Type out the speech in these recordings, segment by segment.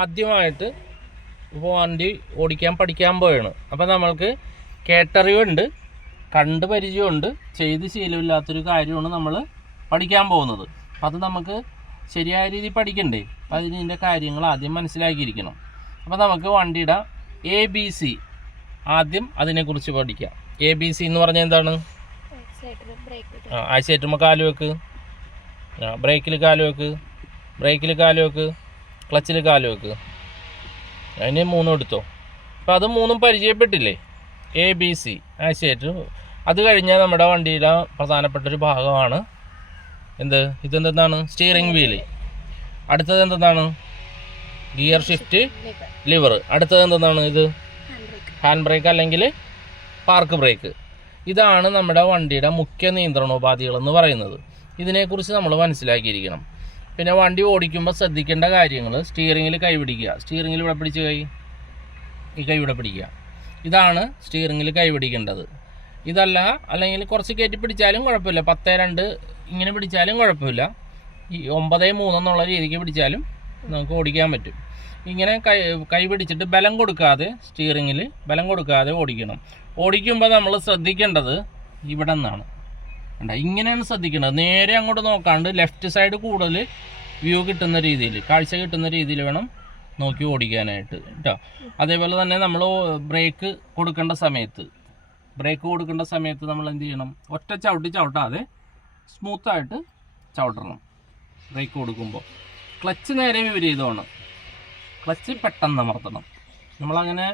ആദ്യമായിട്ട് ഇപ്പോൾ വണ്ടി ഓടിക്കാൻ പഠിക്കാൻ പോവാണ്. അപ്പോൾ നമ്മൾക്ക് കേട്ടറിവുണ്ട്, കണ്ട് പരിചയമുണ്ട്, ചെയ്ത് ശീലമില്ലാത്തൊരു കാര്യമാണ് നമ്മൾ പഠിക്കാൻ പോകുന്നത്. അപ്പം അത് നമുക്ക് ശരിയായ രീതിയിൽ പഠിക്കണ്ടേ? അപ്പം അതിൻ്റെ കാര്യങ്ങൾ ആദ്യം മനസ്സിലാക്കിയിരിക്കണം. അപ്പോൾ നമുക്ക് വണ്ടിയുടെ ABC ആദ്യം അതിനെക്കുറിച്ച് പഠിക്കാം. ABC എന്ന് പറഞ്ഞാൽ എന്താണ്? ആക്സിലേറ്ററുമ്പോൾ കാല് വെക്ക്, ബ്രേക്കിൽ കാല് വെക്ക്, ബ്രേക്കിൽ കാല് വെക്ക്, ക്ലച്ചിൽ കാല് വെക്ക്. അതിന് 3 എടുത്തോ. അപ്പോൾ അത് 3 പരിചയപ്പെട്ടില്ലേ? ABC accelerator. അത് കഴിഞ്ഞാൽ നമ്മുടെ വണ്ടിയിലെ പ്രധാനപ്പെട്ടൊരു ഭാഗമാണ് ഇതെന്താണ്? Steering wheel. അടുത്തത് എന്താണ്? Gear shift liver. അടുത്തത് എന്താണ്? ഇത് ഹാൻഡ് ബ്രേക്ക് അല്ലെങ്കിൽ പാർക്ക് ബ്രേക്ക്. ഇതാണ് നമ്മുടെ വണ്ടിയുടെ മുഖ്യ നിയന്ത്രണോപാധികളെന്ന് പറയുന്നത്. ഇതിനെക്കുറിച്ച് നമ്മൾ മനസ്സിലാക്കിയിരിക്കണം. പിന്നെ വണ്ടി ഓടിക്കുമ്പോൾ ശ്രദ്ധിക്കേണ്ട കാര്യങ്ങൾ: സ്റ്റിയറിങ്ങിൽ കൈ പിടിക്കുക. സ്റ്റിയറിങ്ങിൽ ഇവിടെ പിടിച്ച് ഈ കൈ ഇവിടെ പിടിക്കുക. ഇതാണ് സ്റ്റിയറിങ്ങിൽ കൈ പിടിക്കേണ്ടത്. ഇതല്ല, അല്ലെങ്കിൽ കുറച്ച് കയറ്റി പിടിച്ചാലും കുഴപ്പമില്ല. 10-2 ഇങ്ങനെ പിടിച്ചാലും കുഴപ്പമില്ല. ഈ 9-3 എന്നുള്ള രീതിക്ക് പിടിച്ചാലും നമുക്ക് ഓടിക്കാൻ പറ്റും. ഇങ്ങനെ കൈ പിടിച്ചിട്ട് ബലം കൊടുക്കാതെ, സ്റ്റിയറിങ്ങിൽ ബലം കൊടുക്കാതെ ഓടിക്കണം. ഓടിക്കുമ്പോൾ നമ്മൾ ശ്രദ്ധിക്കേണ്ടത് ഇവിടെ നിന്നാണ്. ഇങ്ങനെയാണ് ശ്രദ്ധിക്കേണ്ടത്. നേരെ അങ്ങോട്ട് നോക്കാണ്ട് ലെഫ്റ്റ് സൈഡ് കൂടുതൽ വ്യൂ കിട്ടുന്ന രീതിയിൽ, കാഴ്ച കിട്ടുന്ന രീതിയിൽ വേണം നോക്കി ഓടിക്കാനായിട്ട് കേട്ടോ. അതേപോലെ തന്നെ നമ്മൾ ബ്രേക്ക് കൊടുക്കേണ്ട സമയത്ത് നമ്മൾ എന്ത് ചെയ്യണം? ഒറ്റ ചവിട്ടാതെ സ്മൂത്തായിട്ട് ചവിട്ടണം ബ്രേക്ക് കൊടുക്കുമ്പോൾ. ക്ലച്ച് നേരെ വിപരീതമാണ്. ക്ലച്ച് പെട്ടെന്ന് അമർത്തണം. നമ്മളങ്ങനെ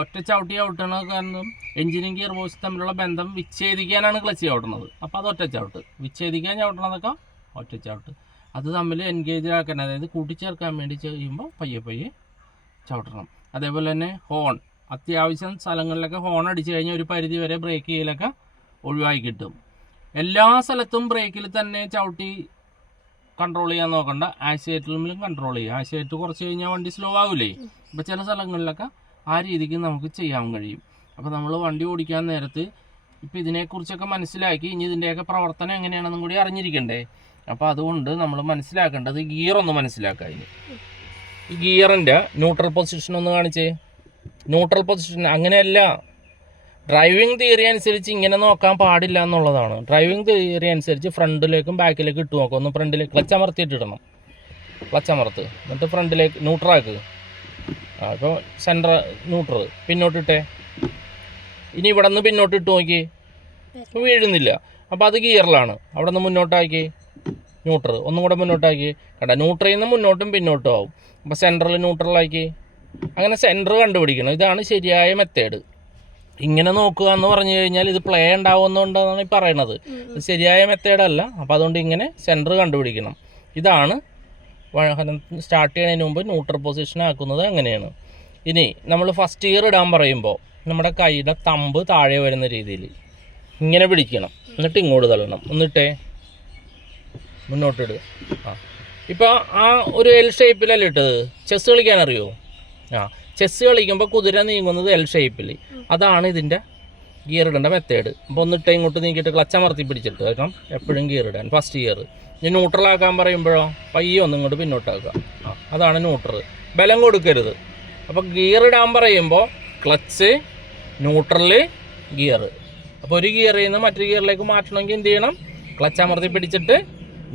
ഒറ്റ ചവിട്ടണ കാരണം എഞ്ചിനും ഗിയർ ബോക്സും തമ്മിലുള്ള ബന്ധം വിച്ഛേദിക്കാനാണ് ക്ലച്ച് ചവിട്ടുന്നത്. അപ്പോൾ അത് ഒറ്റ ചവിട്ട്. വിച്ഛേദിക്കാൻ ചവിട്ടണതൊക്കെ ഒറ്റ ചവിട്ട്. അത് തമ്മിൽ എൻഗേജ് ആക്കാൻ, അതായത് കൂട്ടിച്ചേർക്കാൻ വേണ്ടി ചെയ്യുമ്പോൾ പയ്യെ ചവിട്ടണം. അതേപോലെ തന്നെ ഹോൺ, അത്യാവശ്യം സ്ഥലങ്ങളിലൊക്കെ ഹോൺ അടിച്ചു കഴിഞ്ഞാൽ ഒരു പരിധി വരെ ബ്രേക്ക് ചെയ്യലൊക്കെ ഒഴിവാക്കി കിട്ടും. എല്ലാ സ്ഥലത്തും ബ്രേക്കിൽ തന്നെ ചവിട്ടി കൺട്രോൾ ചെയ്യാൻ നോക്കണ്ട. ആക്സിലേറ്ററിലും കൺട്രോൾ ചെയ്യുക. ആക്സിലേറ്റർ കുറച്ച് കഴിഞ്ഞാൽ വണ്ടി സ്ലോ ആവില്ലേ? അപ്പോൾ ചില സ്ഥലങ്ങളിലൊക്കെ ആ രീതിക്ക് നമുക്ക് ചെയ്യാൻ കഴിയും. അപ്പോൾ നമ്മൾ വണ്ടി ഓടിക്കാൻ നേരത്ത് ഇപ്പോൾ ഇതിനെക്കുറിച്ചൊക്കെ മനസ്സിലാക്കി ഇനി ഇതിൻ്റെയൊക്കെ പ്രവർത്തനം എങ്ങനെയാണെന്നും കൂടി അറിഞ്ഞിരിക്കണ്ടേ? അപ്പോൾ അതുകൊണ്ട് നമ്മൾ മനസ്സിലാക്കേണ്ടത് ഗിയറൊന്ന് മനസ്സിലാക്കുക. ഈ ഗിയറിൻ്റെ ന്യൂട്രൽ പൊസിഷൻ ഒന്ന് കാണിച്ചേ. ന്യൂട്രൽ പൊസിഷൻ അങ്ങനെയല്ല. ഡ്രൈവിംഗ് തിയറി അനുസരിച്ച് ഇങ്ങനെ നോക്കാൻ പാടില്ല എന്നുള്ളതാണ്. ഡ്രൈവിംഗ് തിയറി അനുസരിച്ച് ഫ്രണ്ടിലേക്കും ബാക്കിലേക്കും ഇട്ട് നോക്കാം. ഒന്ന് ഫ്രണ്ടിലേക്ക് ക്ലച്ച് അമർത്തിയിട്ടിടണം. ക്ലച്ച് അമർത്ത്, എന്നിട്ട് ഫ്രണ്ടിലേക്ക് ന്യൂട്രാക്ക്. ഇപ്പോൾ സെൻറ്റർ ന്യൂട്രൽ പിന്നോട്ടിട്ടേ. ഇനി ഇവിടെ നിന്ന് പിന്നോട്ട് ഇട്ട് നോക്കി, വീഴുന്നില്ല. അപ്പോൾ അത് ഗിയറിലാണ്. അവിടെ നിന്ന് മുന്നോട്ടാക്കി ന്യൂട്രൽ, ഒന്നും കൂടെ മുന്നോട്ടാക്കി. ന്യൂട്രലിൽ നിന്ന് മുന്നോട്ടും പിന്നോട്ടും ആവും. അപ്പോൾ സെൻറ്ററിൽ ന്യൂട്രലാക്കി. അങ്ങനെ സെൻറ്റർ കണ്ടുപിടിക്കണം. ഇതാണ് ശരിയായ മെത്തേഡ്. ഇങ്ങനെ നോക്കുക എന്ന് പറഞ്ഞു കഴിഞ്ഞാൽ ഇത് പ്ലേ ഉണ്ടാവുന്നുണ്ടെന്നാണ് ഈ പറയണത്. ഇത് ശരിയായ മെത്തേഡല്ല. അപ്പോൾ അതുകൊണ്ട് ഇങ്ങനെ സെൻറ്റർ കണ്ടുപിടിക്കണം. ഇതാണ് വാഹനം സ്റ്റാർട്ട് ചെയ്യുന്നതിന് മുമ്പ് ന്യൂട്രൽ പൊസിഷൻ ആക്കുന്നത്. അങ്ങനെയാണ്. ഇനി നമ്മൾ ഫസ്റ്റ് ഗിയർ ഇടാൻ പറയുമ്പോൾ നമ്മുടെ കൈയുടെ തമ്പ് താഴെ വരുന്ന രീതിയിൽ ഇങ്ങനെ പിടിക്കണം. എന്നിട്ട് ഇങ്ങോട്ട് തള്ളണം. എന്നിട്ടേ മുന്നോട്ടിടുക. ഇപ്പോൾ ആ ഒരു എൽ ഷേപ്പിലല്ലേ ഇട്ടത്? ചെസ് കളിക്കാൻ അറിയുമോ? ചെസ് കളിക്കുമ്പോൾ കുതിര നീങ്ങുന്നത് എൽ ഷേപ്പിൽ. അതാണ് ഇതിൻ്റെ ഗിയർ ഇടേണ്ട മെത്തേഡ്. അപ്പോൾ ഒന്നിട്ട് ഇങ്ങോട്ട് നീക്കിയിട്ട് ക്ലച്ച് അമർത്തി പിടിച്ചിട്ട് വേണം എപ്പോഴും ഗിയർ ഇടാൻ. First gear. ഇനി ന്യൂട്രലാക്കാൻ പറയുമ്പോഴോ പയ്യെ ഒന്നും ഇങ്ങോട്ട് പിന്നോട്ടാക്കുക. അതാണ് ന്യൂട്രൽ. ബലം കൊടുക്കരുത്. അപ്പോൾ ഗിയർ ഇടാൻ പറയുമ്പോൾ ക്ലച്ച്, ന്യൂട്രൽ, ഗിയർ. അപ്പോൾ ഒരു ഗിയറിൽ നിന്ന് മറ്റൊരു ഗിയറിലേക്ക് മാറ്റണമെങ്കിൽ എന്ത് ചെയ്യണം? ക്ലച്ച് അമർത്തി പിടിച്ചിട്ട്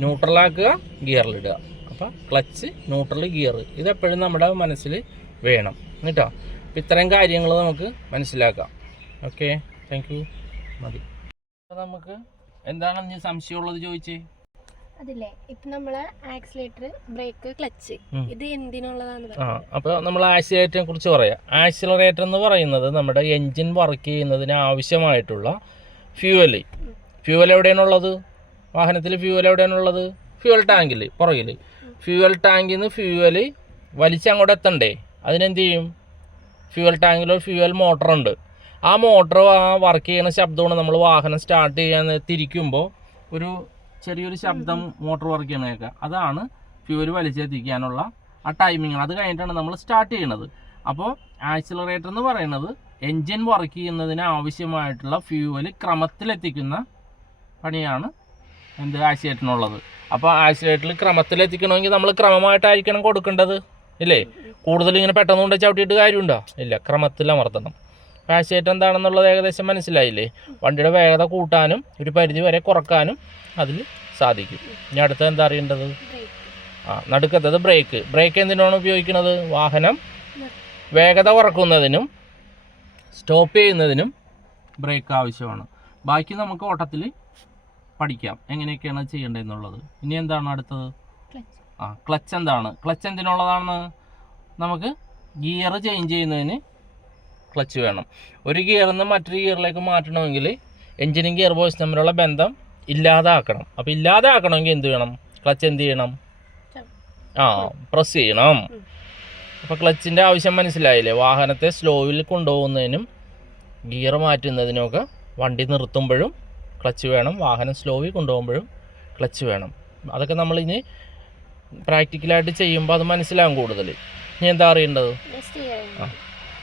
ന്യൂട്രലാക്കുക, ഗിയറിലിടുക. അപ്പോൾ ക്ലച്ച്, ന്യൂട്രൽ, ഗിയർ ഇതെപ്പോഴും നമ്മുടെ മനസ്സിൽ വേണം കേട്ടോ. അപ്പം ഇത്രയും കാര്യങ്ങൾ നമുക്ക് മനസ്സിലാക്കാം. Okay, thank you. മതി. നമുക്ക് എന്താണ് ഇനി സംശയമുള്ളത് ചോദിച്ചേ. അതില്ലേ ഇപ്പം നമ്മൾ ആക്സിലേറ്റർ, ബ്രേക്ക്, ക്ലച്ച് ഇത് എന്തിനുള്ളതാണ്? അപ്പോൾ നമ്മൾ ആക്സിലേറ്ററിനെ കുറിച്ച് പറയാം. ആക്സിലറേറ്റർ എന്ന് പറയുന്നത് നമ്മുടെ എൻജിൻ വർക്ക് ചെയ്യുന്നതിന് ആവശ്യമായിട്ടുള്ള ഫ്യൂവൽ എവിടെയാണുള്ളത്? വാഹനത്തിൽ ഫ്യൂവൽ എവിടെയാണുള്ളത്? ഫ്യൂവൽ ടാങ്കിൽ പുറകിൽ. ഫ്യൂവൽ ടാങ്കിൽ നിന്ന് ഫ്യൂവൽ വലിച്ചങ്ങോട്ട് എത്തണ്ടേ? അതിനെന്ത് ചെയ്യും? ഫ്യൂവൽ ടാങ്കിൽ ഒരു ഫ്യൂവൽ മോട്ടറുണ്ട്. ആ മോട്ടർ വർക്ക് ചെയ്യുന്ന ശബ്ദമാണ് നമ്മൾ വാഹനം സ്റ്റാർട്ട് ചെയ്യാൻ തിരിക്കുമ്പോൾ ഒരു ചെറിയൊരു ശബ്ദം മോട്ടോർ വർക്ക് ചെയ്യണേക്കുക. അതാണ് ഫ്യൂവൽ വലിച്ചെത്തിക്കാനുള്ള ആ ടൈമിങ്. അത് കഴിഞ്ഞിട്ടാണ് നമ്മൾ സ്റ്റാർട്ട് ചെയ്യണത്. അപ്പോൾ ആക്സിലറേറ്റർ എന്ന് പറയുന്നത് എൻജിൻ വർക്ക് ചെയ്യുന്നതിന് ആവശ്യമായിട്ടുള്ള ഫ്യൂവൽ ക്രമത്തിലെത്തിക്കുന്ന പണിയാണ് ആക്സിലേറ്ററിനുള്ളത്. അപ്പോൾ ആക്സിലേറ്ററിൽ ക്രമത്തിലെത്തിക്കണമെങ്കിൽ നമ്മൾ ക്രമമായിട്ടായിരിക്കണം കൊടുക്കേണ്ടത്. ഇല്ലേ? കൂടുതൽ ഇങ്ങനെ പെട്ടെന്ന് കൊണ്ട് ചവിട്ടിയിട്ട് കാര്യമുണ്ടോ? ഇല്ല, ക്രമത്തിൽ അമർത്തണം. ആക്സിലേറ്റർ എന്താണെന്നുള്ളത് ഏകദേശം മനസ്സിലായില്ലേ? വണ്ടിയുടെ വേഗത കൂട്ടാനും ഒരു പരിധി വരെ കുറക്കാനും അതിൽ സാധിക്കും. ഇനി അടുത്തത് എന്താ അറിയേണ്ടത്? നടുക്കത്തത് ബ്രേക്ക്. ബ്രേക്ക് എന്തിനാണ് ഉപയോഗിക്കുന്നത്? വാഹനം വേഗത കുറക്കുന്നതിനും സ്റ്റോപ്പ് ചെയ്യുന്നതിനും ബ്രേക്ക് ആവശ്യമാണ്. ബാക്കി നമുക്ക് ഓട്ടത്തിൽ പഠിക്കാം എങ്ങനെയൊക്കെയാണ് ചെയ്യേണ്ടതെന്നുള്ളത്. ഇനി എന്താണ് അടുത്തത്? ക്ലച്ച് എന്താണ്? ക്ലച്ച് എന്തിനുള്ളതാണ്? നമുക്ക് ഗിയർ ചേഞ്ച് ചെയ്യുന്നതിന് ക്ലച്ച് വേണം. ഒരു ഗിയറിൽ നിന്ന് മറ്റൊരു ഗിയറിലേക്ക് മാറ്റണമെങ്കിൽ എഞ്ചിനും ഗിയർ ബോക്സ് തമ്മിലുള്ള ബന്ധം ഇല്ലാതാക്കണം. അപ്പോൾ ഇല്ലാതാക്കണമെങ്കിൽ എന്ത് വേണം? ക്ലച്ച് എന്ത് ചെയ്യണം? പ്രസ് ചെയ്യണം. അപ്പോൾ ക്ലച്ചിൻ്റെ ആവശ്യം മനസ്സിലായില്ലേ? വാഹനത്തെ സ്ലോവിൽ കൊണ്ടുപോകുന്നതിനും ഗിയർ മാറ്റുന്നതിനുമൊക്കെ വണ്ടി നിർത്തുമ്പോഴും ക്ലച്ച് വേണം, വാഹനം സ്ലോവിൽ കൊണ്ടുപോകുമ്പോഴും ക്ലച്ച് വേണം. അതൊക്കെ നമ്മളിനി പ്രാക്ടിക്കലായിട്ട് ചെയ്യുമ്പോൾ അത് മനസ്സിലാകും കൂടുതൽ. ഇനി എന്താ അറിയേണ്ടത്?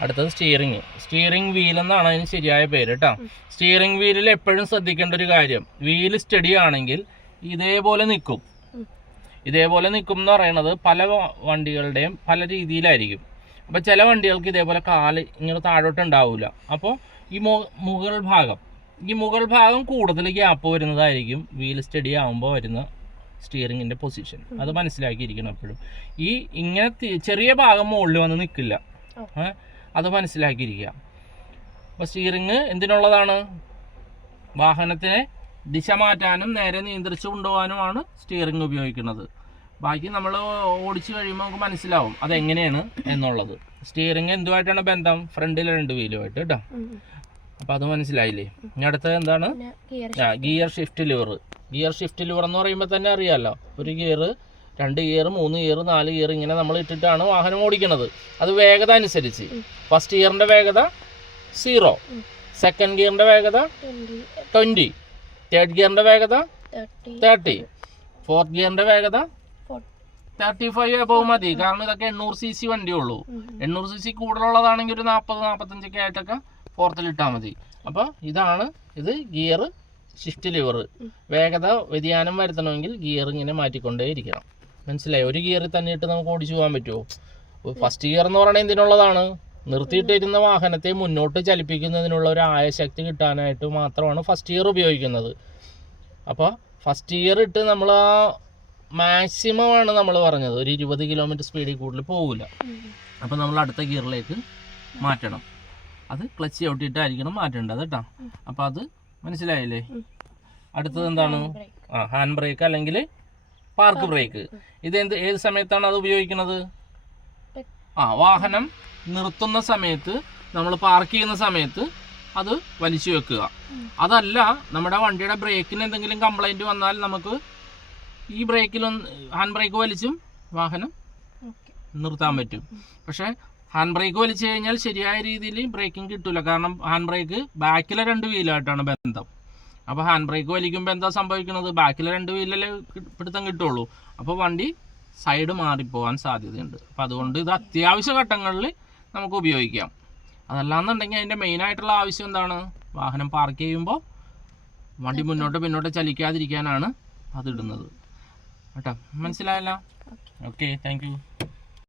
അടുത്തത് സ്റ്റിയറിംഗ് വീൽ എന്നാണ് അതിന് ശരിയായ പേര് കേട്ടോ. സ്റ്റിയറിംഗ് വീലിൽ എപ്പോഴും ശ്രദ്ധിക്കേണ്ട ഒരു കാര്യം, വീൽ സ്റ്റഡി ആണെങ്കിൽ ഇതേപോലെ നിൽക്കും. ഇതേപോലെ നിൽക്കും എന്ന് പറയുന്നത് പല വണ്ടികളുടെയും പല രീതിയിലായിരിക്കും. അപ്പോൾ ചില വണ്ടികൾക്ക് ഇതേപോലെ കാല് ഇങ്ങനെ താഴോട്ട് ഉണ്ടാവില്ല. അപ്പോൾ ഈ മുകൾ ഭാഗം കൂടുതൽ ഗ്യാപ്പ് വരുന്നതായിരിക്കും വീൽ സ്റ്റഡി ആകുമ്പോൾ വരുന്ന സ്റ്റിയറിങ്ങിൻ്റെ പൊസിഷൻ. അത് മനസ്സിലാക്കിയിരിക്കണം എപ്പോഴും. ഈ ഇങ്ങനെ ചെറിയ ഭാഗം മുകളിൽ വന്ന് നിൽക്കില്ല, അത് മനസ്സിലാക്കിയിരിക്കുക. അപ്പോൾ സ്റ്റിയറിങ് എന്തിനുള്ളതാണ്? വാഹനത്തിനെ ദിശ മാറ്റാനും നേരെ നിയന്ത്രിച്ച് കൊണ്ടുപോകാനുമാണ് സ്റ്റിയറിങ് ഉപയോഗിക്കുന്നത്. ബാക്കി നമ്മൾ ഓടിച്ചു കഴിയുമ്പോൾ നമുക്ക് മനസ്സിലാവും അതെങ്ങനെയാണ് എന്നുള്ളത്. സ്റ്റിയറിങ് എന്തുമായിട്ടാണ് ബന്ധം? ഫ്രണ്ടിലെ 2 വീലുമായിട്ട് കേട്ടോ. അപ്പോൾ അത് മനസ്സിലായില്ലേ? ഇനി അടുത്തത് എന്താണ്? Gear shift liver. Gear shift liver എന്ന് പറയുമ്പോൾ തന്നെ അറിയാമല്ലോ, ഒരു ഗിയർ, 2 ഗിയർ, 3 ഗിയർ, 4 ഗിയർ ഇങ്ങനെ നമ്മൾ ഇട്ടിട്ടാണ് വാഹനം ഓടിക്കുന്നത്. അത് വേഗത അനുസരിച്ച്. ഫസ്റ്റ് ഗിയറിൻ്റെ വേഗത 0, സെക്കൻഡ് ഗിയറിൻ്റെ വേഗത 20, തേർഡ് ഗിയറിൻ്റെ വേഗത 30, ഫോർത്ത് ഗിയറിൻ്റെ വേഗത 35 എബോവ് മതി. കാരണം ഇതൊക്കെ 800cc വണ്ടിയുള്ളൂ. 800cc കൂടുതലുള്ളതാണെങ്കിൽ ഒരു 40-45 ആയിട്ടൊക്കെ ഫോർത്തിൽ ഇട്ടാൽ മതി. അപ്പോൾ ഇത് ഗിയർ ഷിഫ്റ്റ് ലിവർ. വേഗത വ്യതിയാനം വരുത്തണമെങ്കിൽ ഗിയർ ഇങ്ങനെ മാറ്റിക്കൊണ്ടേ ഇരിക്കണം. മനസ്സിലായി? ഒരു ഗിയറിൽ തന്നെ ഇട്ട് നമുക്ക് ഓടിച്ചു പോകാൻ പറ്റുമോ? ഫസ്റ്റ് ഗിയർ എന്ന് പറയുന്നത് എന്തിനുള്ളതാണ്? നിർത്തിയിട്ടിരുന്ന വാഹനത്തെ മുന്നോട്ട് ചലിപ്പിക്കുന്നതിനുള്ള ഒരു ആയശക്തി കിട്ടാനായിട്ട് മാത്രമാണ് ഫസ്റ്റ് ഗിയർ ഉപയോഗിക്കുന്നത്. അപ്പോൾ ഫസ്റ്റ് ഗിയർ ഇട്ട് നമ്മൾ മാക്സിമം ആണ് നമ്മൾ പറഞ്ഞത്, ഒരു 20 കിലോമീറ്റർ സ്പീഡിൽ കൂടുതൽ പോകില്ല. അപ്പോൾ നമ്മൾ അടുത്ത ഗിയറിലേക്ക് മാറ്റണം. അത് ക്ലച്ച് ചവിട്ടിയിട്ടായിരിക്കണം മാറ്റേണ്ടത് കേട്ടോ. അപ്പോൾ അത് മനസ്സിലായില്ലേ? അടുത്തത് എന്താണ്? ഹാൻഡ് ബ്രേക്ക് അല്ലെങ്കിൽ പാർക്ക് ബ്രേക്ക്. ഏത് സമയത്താണ് അത് ഉപയോഗിക്കുന്നത്? വാഹനം നിർത്തുന്ന സമയത്ത്, നമ്മൾ പാർക്ക് ചെയ്യുന്ന സമയത്ത് അത് വലിച്ചു വെക്കുക. അതല്ല, നമ്മുടെ വണ്ടിയുടെ ബ്രേക്കിന് എന്തെങ്കിലും കംപ്ലൈൻറ്റ് വന്നാൽ നമുക്ക് ഈ ഹാൻഡ് ബ്രേക്ക് വലിച്ചും വാഹനം നിർത്താൻ പറ്റും. പക്ഷേ ഹാൻഡ് ബ്രേക്ക് വലിച്ചു കഴിഞ്ഞാൽ ശരിയായ രീതിയിൽ ബ്രേക്കിംഗ് കിട്ടില്ല. കാരണം ഹാൻഡ് ബ്രേക്ക് ബാക്കിലെ 2 വീലായിട്ടാണ് ബന്ധം. അപ്പോൾ ഹാൻഡ് ബ്രേക്ക് വലിക്കുമ്പോൾ എന്താ സംഭവിക്കുന്നത്? ബാക്കിലെ 2 വീലല്ലേ പിടുത്തം കിട്ടുള്ളൂ. അപ്പോൾ വണ്ടി സൈഡ് മാറിപ്പോകാൻ സാധ്യതയുണ്ട്. അപ്പോൾ അതുകൊണ്ട് ഇത് അത്യാവശ്യ ഘട്ടങ്ങളിൽ നമുക്ക് ഉപയോഗിക്കാം. അതല്ലാന്നുണ്ടെങ്കിൽ അതിൻ്റെ മെയിനായിട്ടുള്ള ആവശ്യം എന്താണ്? വാഹനം പാർക്ക് ചെയ്യുമ്പോൾ വണ്ടി മുന്നോട്ട് ചലിക്കാതിരിക്കാനാണ് അതിടുന്നത് കേട്ടോ. മനസ്സിലായല്ലോ? Okay, thank you.